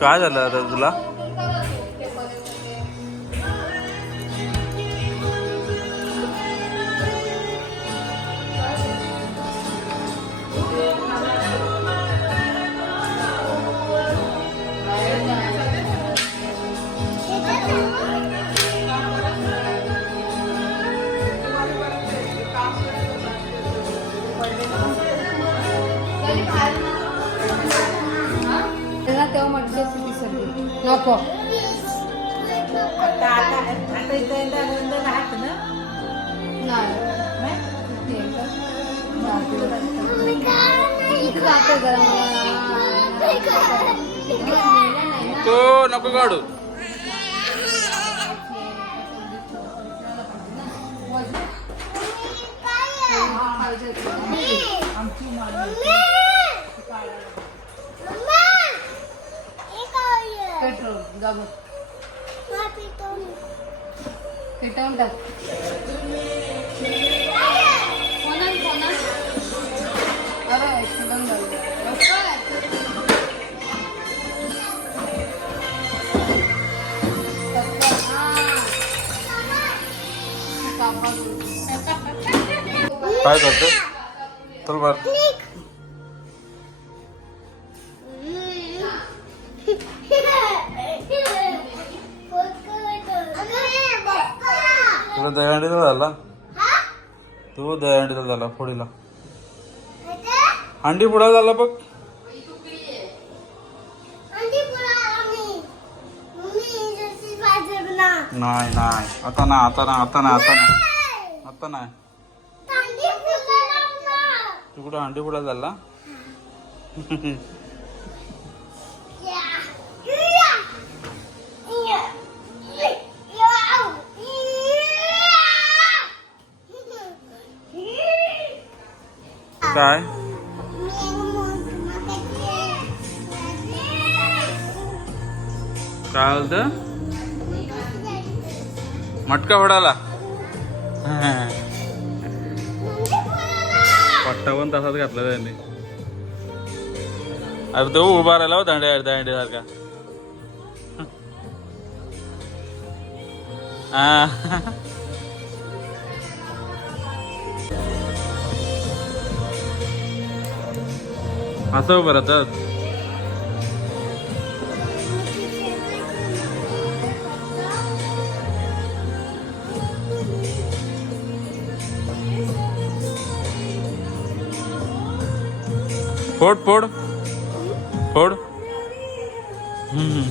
काय झालं आता तुला? नको. आता आता आता इथं ना? तो नको काढू. आमची पेट्रोल गाबत पेटवून टाक. कोणाला कोणाला? अरे ऍक्सिडेंट झालं. काय करतो? चल बर तुला दहीहंडीचा झाला? तू दहीहंडीचा झाला फोडीला. हंडी पुढा झाला बघ. नाही नाही. आता नाही आता नाही आता नाही आता नाही. आता नाही. तू कुठं हंडी पुढा झाला? काय? काय होतं मटका फोडाला पट्टा पण तसाच घातला त्यांनी. अरे तो उभा राहिला हो दांडे दांडे सारखा. हा. असं उभं राहतात फोड फोड. फोड. हम्म.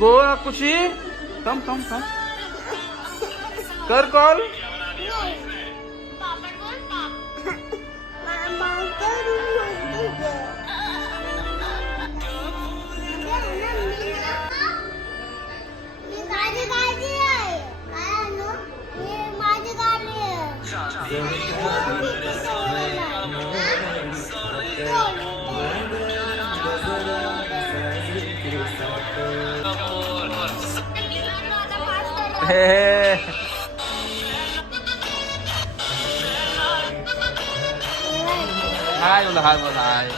बोल खुशी. थांब थांब थांब. कर कॉल. हे हे. हाय बोला हाय बोला हाय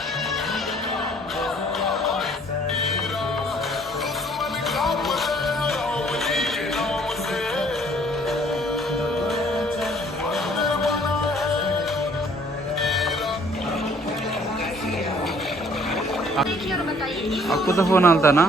अक्कूचा फोन आलता ना